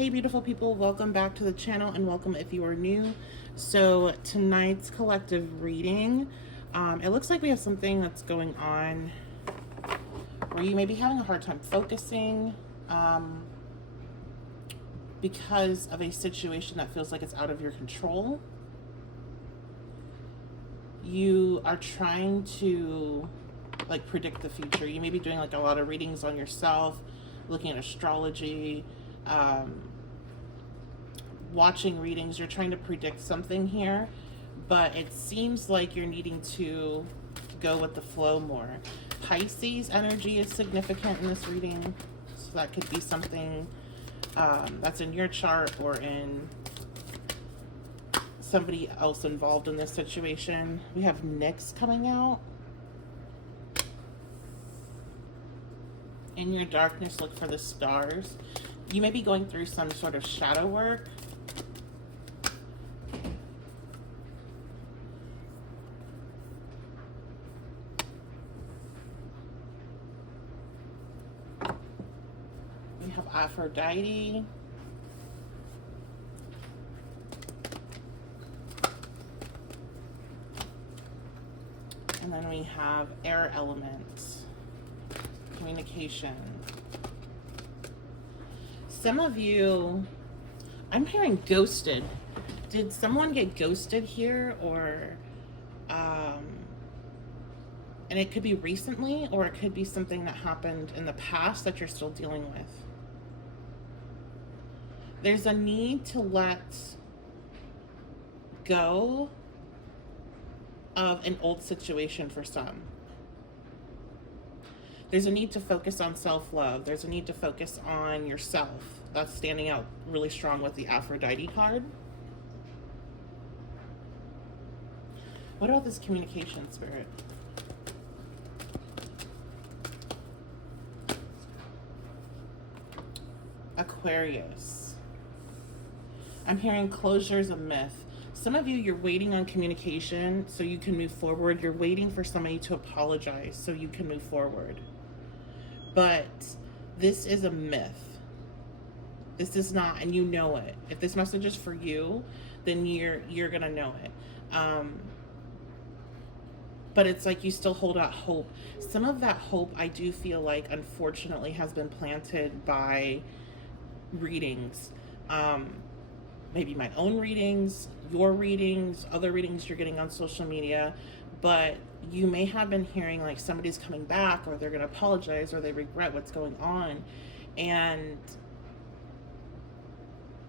Hey beautiful people, welcome back to the channel and welcome if you are new. So tonight's collective reading, it looks like we have something that's going on where you may be having a hard time focusing because of a situation that feels like it's out of your control. You are trying to like predict the future. You may be doing like a lot of readings on yourself, looking at astrology, watching readings. You're trying to predict something here, but it seems like you're needing to go with the flow more. Pisces energy is significant in this reading, so that could be something that's in your chart or in somebody else involved in this situation. We have Nyx coming out. In your darkness, look for the stars. You may be going through some sort of shadow work. We have Aphrodite. And then we have air elements, communication. Some of you, I'm hearing ghosted. Did someone get ghosted here, or and it could be recently, or it could be something that happened in the past that you're still dealing with. There's a need to let go of an old situation for some. There's a need to focus on self-love. There's a need to focus on yourself. That's standing out really strong with the Aphrodite card. What about this communication, Spirit? Aquarius. I'm hearing closure is a myth. Some of you, you're waiting on communication so you can move forward. You're waiting for somebody to apologize so you can move forward. But this is a myth. This is not, and you know it. If this message is for you, then you're gonna know it. But it's like you still hold out hope. Some of that hope, I do feel like, unfortunately, has been planted by readings. Maybe my own readings, your readings, other readings you're getting on social media, but you may have been hearing like somebody's coming back, or they're going to apologize, or they regret what's going on. And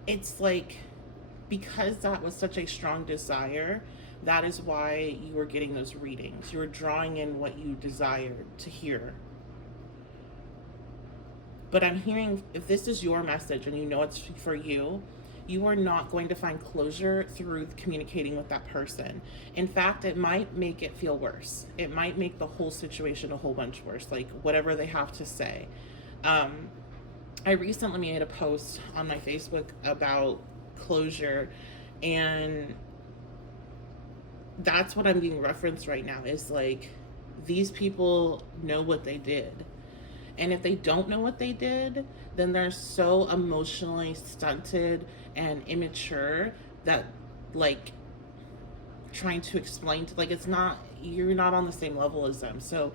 it's like, because that was such a strong desire, that is why you were getting those readings. You were drawing in what you desired to hear. But I'm hearing, if this is your message and you know it's for you, you are not going to find closure through communicating with that person. In fact, it might make it feel worse. It might make the whole situation a whole bunch worse, like whatever they have to say. I recently made a post on my Facebook about closure, and that's what I'm being referenced right now, is like, these people know what they did. And if they don't know what they did, then they're so emotionally stunted and immature that, like, trying to explain to, like, it's not, you're not on the same level as them. So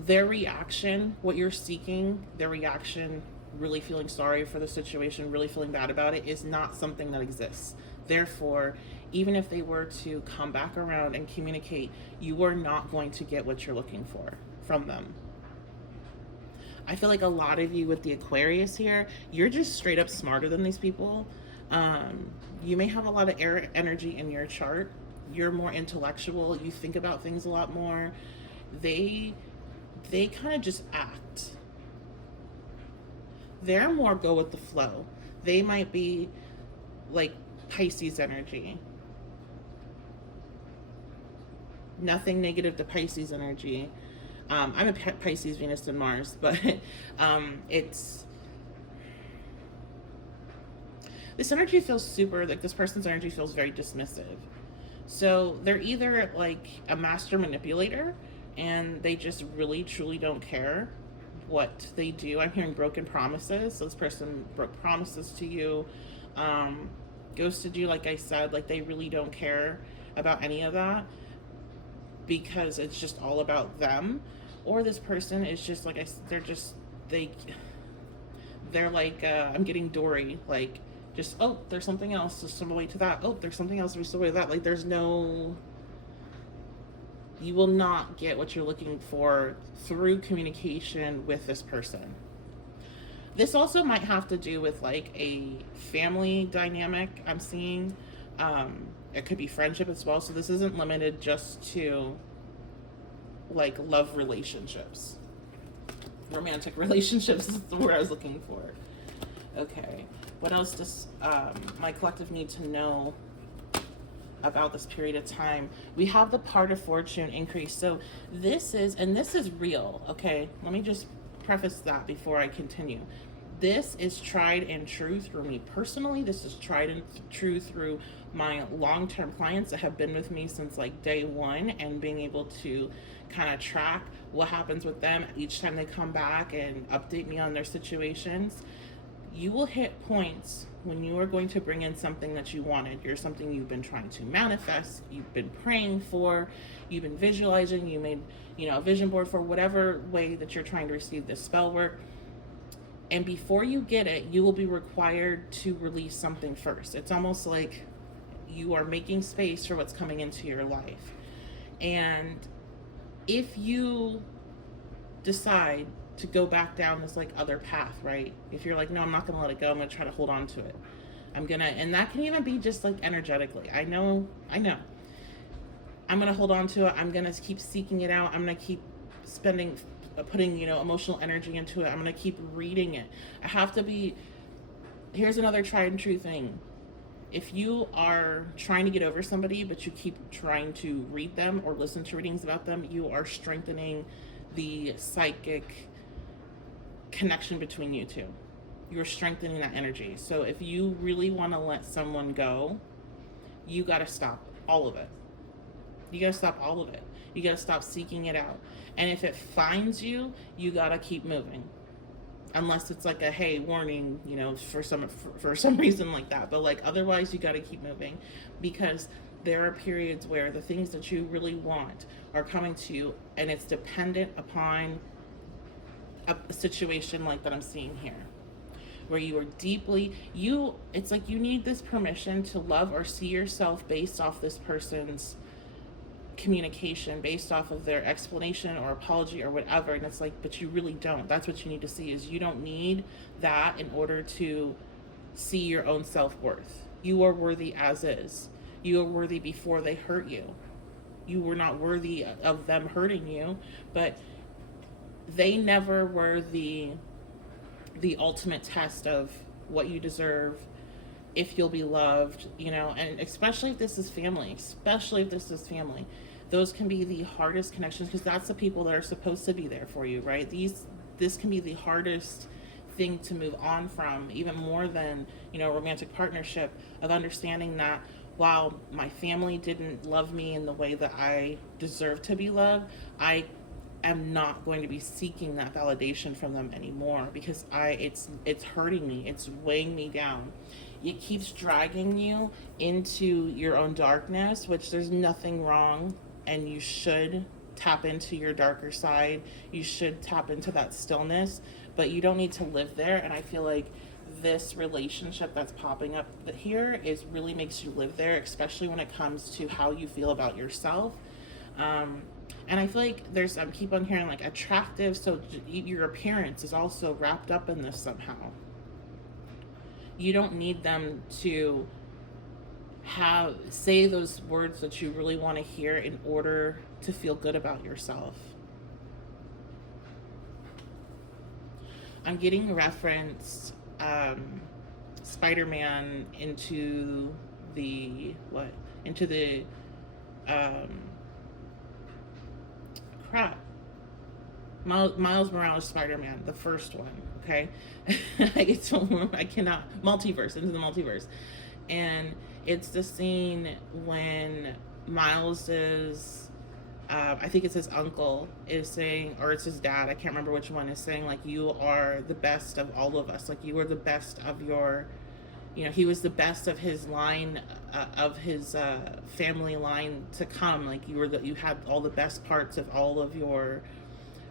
their reaction, what you're seeking, their reaction, really feeling sorry for the situation, really feeling bad about it, is not something that exists. Therefore, even if they were to come back around and communicate, you are not going to get what you're looking for from them. I feel like a lot of you with the Aquarius here, you're just straight up smarter than these people. You may have a lot of air energy in your chart. You're more intellectual. You think about things a lot more. They kind of just act. They're more go with the flow. They might be like Pisces energy. Nothing negative to Pisces energy. I'm a Pisces, Venus, and Mars, but it's, this energy feels super, like this person's energy feels very dismissive. So they're either like a master manipulator and they just really truly don't care what they do. I'm hearing broken promises. So this person broke promises to you, ghosted you, like I said, like they really don't care about any of that because it's just all about them. Or this person is just like they're like I'm getting Dory, like just, oh, there's something else, just some way to that, oh, there's something else, there's some way to that. Like there's no, you will not get what you're looking for through communication with this person. This also might have to do with like a family dynamic I'm seeing. It could be friendship as well. So this isn't limited just to like love relationships. Romantic relationships is the word I was looking for. Okay. What else does my collective need to know about this period of time? We have the part of fortune increase. So this is real. Okay. Let me just preface that before I continue. This is tried and true through me personally. This is tried and true through my long-term clients that have been with me since like day one, and being able to kind of track what happens with them each time they come back and update me on their situations. You will hit points when you are going to bring in something that you wanted. You're something you've been trying to manifest, you've been praying for, you've been visualizing, you made, a vision board for whatever way that you're trying to receive this spell work. And before you get it, you will be required to release something first. It's almost like you are making space for what's coming into your life. And if you decide to go back down this like other path, right? If you're like, no, I'm not gonna let it go, I'm gonna try to hold on to it. And that can even be just like energetically. I know. I'm gonna hold on to it. I'm gonna keep seeking it out. I'm gonna keep putting emotional energy into it. I'm gonna keep reading it. Here's another tried and true thing. If you are trying to get over somebody, but you keep trying to read them or listen to readings about them, you are strengthening the psychic connection between you two. You're strengthening that energy. So if you really want to let someone go, you got to stop all of it. You got to stop all of it. You got to stop seeking it out. And if it finds you, you got to keep moving. Unless it's like a, hey, warning, for some reason like that. But like otherwise, you got to keep moving, because there are periods where the things that you really want are coming to you, and it's dependent upon a situation like that I'm seeing here, where you are it's like you need this permission to love or see yourself based off this person's communication, based off of their explanation or apology or whatever. And it's like, but you really don't. That's what you need to see, is you don't need that in order to see your own self-worth. You are worthy as is. You are worthy before they hurt you. You were not worthy of them hurting you, but they never were the ultimate test of what you deserve, if you'll be loved, and especially if this is family, those can be the hardest connections, because that's the people that are supposed to be there for you, right? This can be the hardest thing to move on from, even more than, romantic partnership, of understanding that while my family didn't love me in the way that I deserve to be loved, I am not going to be seeking that validation from them anymore, because it's hurting me, it's weighing me down. It keeps dragging you into your own darkness, which there's nothing wrong, and you should tap into your darker side. You should tap into that stillness, but you don't need to live there. And I feel like this relationship that's popping up here really makes you live there, especially when it comes to how you feel about yourself. And I feel like I keep on hearing like attractive, so your appearance is also wrapped up in this somehow. You don't need them to say those words that you really want to hear in order to feel good about yourself. I'm getting referenced Spider-Man into the Miles Morales Spider-Man, the first one, okay? I cannot, into the multiverse. And it's the scene when Miles is I think it's his uncle is saying, or it's his dad, I can't remember which one, is saying like, you are the best of all of us, like you are the best of your, you know, he was the best of his line, of his family line to come, like you had all the best parts of all of your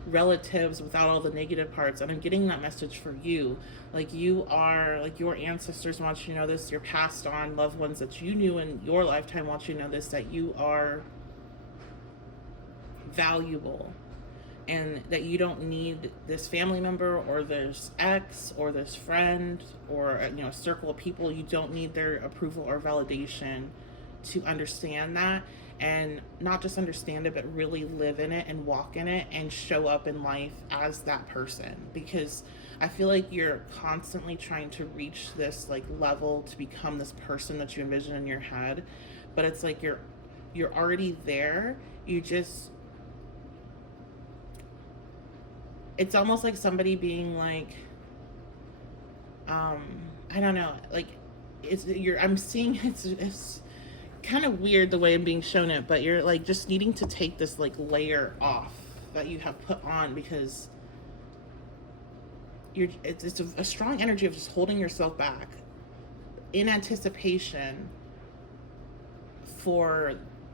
relatives without all the negative parts. And I'm getting that message for you, like you are, like your ancestors want you to know this, your passed on loved ones that you knew in your lifetime want you to know this, that you are valuable, and that you don't need this family member or this ex or this friend or, you know, a circle of people. You don't need their approval or validation to understand that, and not just understand it, but really live in it and walk in it and show up in life as that person. Because I feel like you're constantly trying to reach this like level to become this person that you envision in your head, but it's like you're already there. You just, it's almost like somebody being like, I don't know, like I'm seeing, it's kind of weird the way I'm being shown it, but you're like just needing to take this like layer off that you have put on, because it's a strong energy of just holding yourself back in anticipation for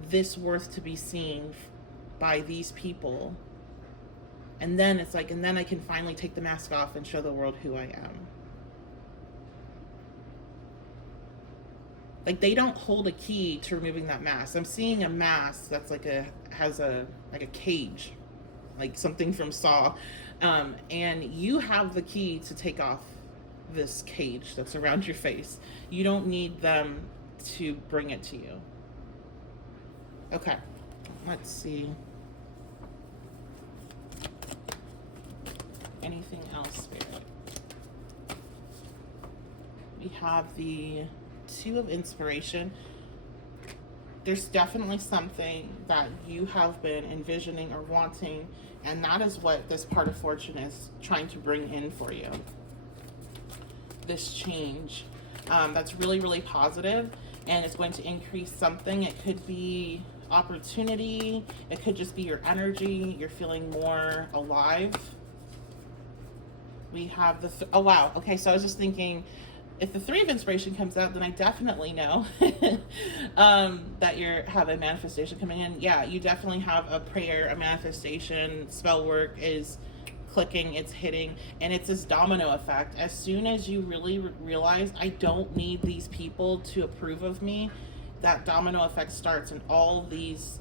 this worth to be seen by these people. And then it's like, and then I can finally take the mask off and show the world who I am. Like they don't hold a key to removing that mask. I'm seeing a mask that's like has a cage, like something from Saw. And you have the key to take off this cage that's around your face. You don't need them to bring it to you. Okay, let's see. Anything else, Spirit? We have the Two of Inspiration. There's definitely something that you have been envisioning or wanting, and that is what this part of fortune is trying to bring in for you. This change that's really, really positive, and it's going to increase something. It could be opportunity. It could just be your energy. You're feeling more alive. We have the oh wow, okay, so I was just thinking, if the Three of Inspiration comes out, then I definitely know that you have a manifestation coming in. Yeah, you definitely have a prayer, a manifestation, spell work is clicking, it's hitting, and it's this domino effect. As soon as you really realize, I don't need these people to approve of me, that domino effect starts, and all these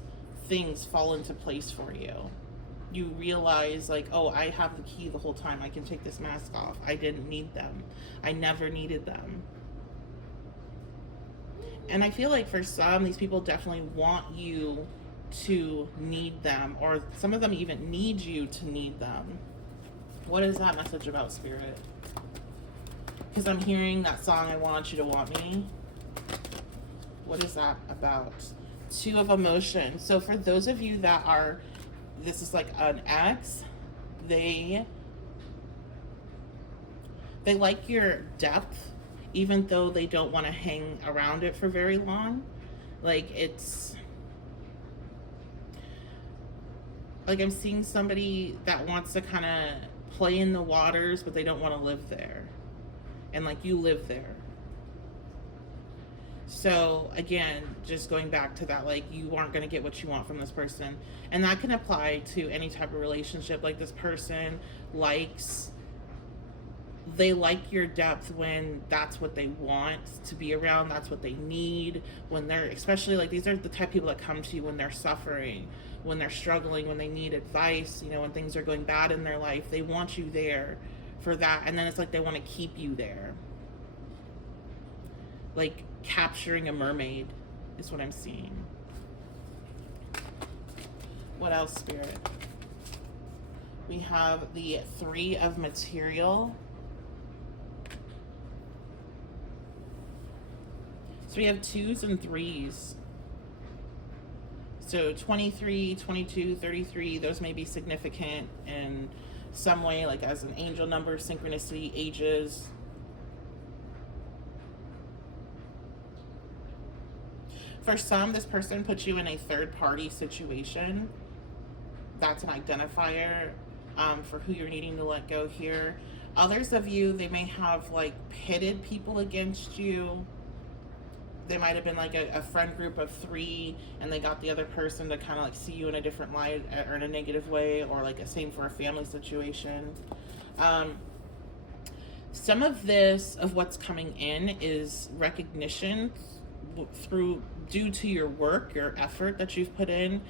things fall into place for you. You realize like, oh, I have the key the whole time. I can take this mask off. I didn't need them. I never needed them. And I feel like for some, these people definitely want you to need them, or some of them even need you to need them. What is that message about, Spirit? Because I'm hearing that song, I Want You to Want Me. What is that about? Two of Emotion. So for those of you that are, this is like an ex, they like your depth, even though they don't want to hang around it for very long. Like it's like I'm seeing somebody that wants to kind of play in the waters, but they don't want to live there, and like you live there. So again, just going back to that, like you aren't going to get what you want from this person. And that can apply to any type of relationship. Like this person they like your depth when that's what they want to be around. That's what they need when they're, especially like these are the type of people that come to you when they're suffering, when they're struggling, when they need advice, you know, when things are going bad in their life. They want you there for that. And then it's like they want to keep you there. Like capturing a mermaid is what I'm seeing. What else, Spirit? We have the Three of Material. So we have 2s and 3s. So 23, 22, 33, those may be significant in some way, like as an angel number, synchronicity, ages. For some, this person puts you in a third-party situation. that's an identifier for who you're needing to let go here. Others of you, they may have like pitted people against you. They might have been like a friend group of 3 and they got the other person to kind of like see you in a different light or in a negative way, or like a same for a family situation. Some of this, of what's coming in, is recognition due to your work, your effort that you've put in.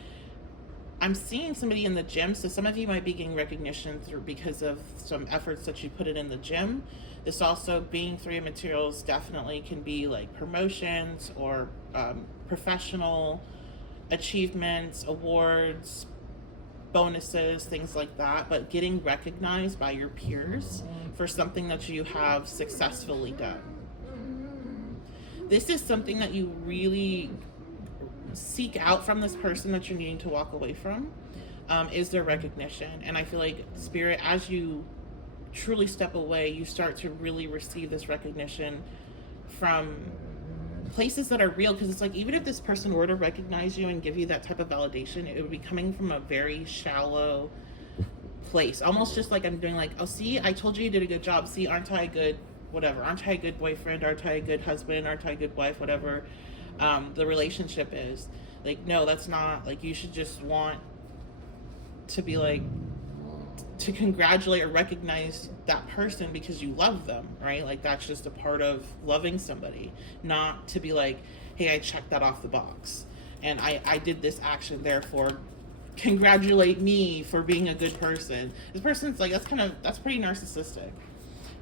I'm seeing somebody in the gym, so some of you might be getting recognition because of some efforts that you put in the gym. This also, being 3 of materials, definitely can be like promotions or professional achievements, awards, bonuses, things like that, but getting recognized by your peers for something that you have successfully done. This is something that you really seek out from this person that you're needing to walk away from, is their recognition. And I feel like Spirit, as you truly step away, you start to really receive this recognition from places that are real, because it's like, even if this person were to recognize you and give you that type of validation, it would be coming from a very shallow place, almost just like I'm doing like, oh, see, I told you you did a good job, see, aren't I a good whatever, aren't I a good boyfriend, aren't I a good husband, aren't I a good wife, whatever the relationship is. Like, no, that's not, like, you should just want to be like, to congratulate or recognize that person because you love them, right? Like, that's just a part of loving somebody, not to be like, hey, I checked that off the box and I did this action, therefore congratulate me for being a good person. This person's like, that's pretty narcissistic.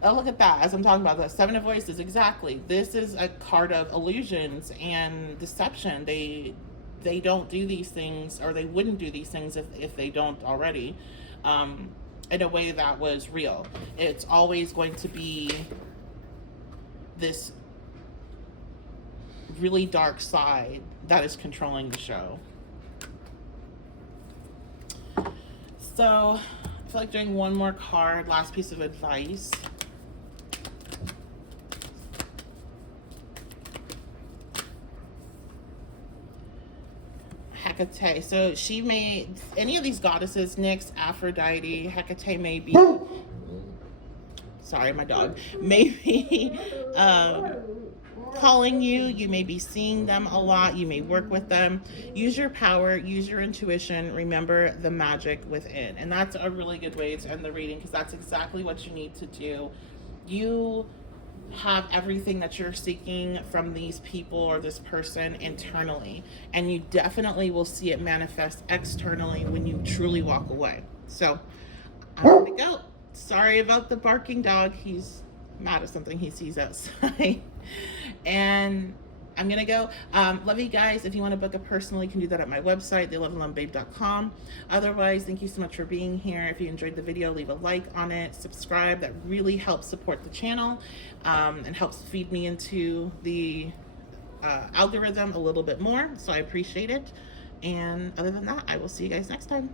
Oh, look at that. As I'm talking about the 7 of Voices, exactly. This is a card of illusions and deception. They don't do these things, or they wouldn't do these things if they don't already, in a way that was real. It's always going to be this really dark side that is controlling the show. So I feel like doing one more card, last piece of advice. Hecate. So she may, any of these goddesses, Nyx, Aphrodite, Hecate may be, sorry, my dog, may be calling you. You may be seeing them a lot. You may work with them. Use your power, use your intuition. Remember the magic within. And that's a really good way to end the reading, because that's exactly what you need to do. You have everything that you're seeking from these people or this person internally, and you definitely will see it manifest externally when you truly walk away. So I'm gonna go. Sorry about the barking dog. He's mad at something he sees outside. And I'm gonna go. Love you guys. If you want to book a personal, you can do that at my website, thelovealonnebabe.com. Otherwise, thank you so much for being here. If you enjoyed the video, leave a like on it, subscribe. That really helps support the channel, and helps feed me into the algorithm a little bit more. So I appreciate it. And other than that, I will see you guys next time.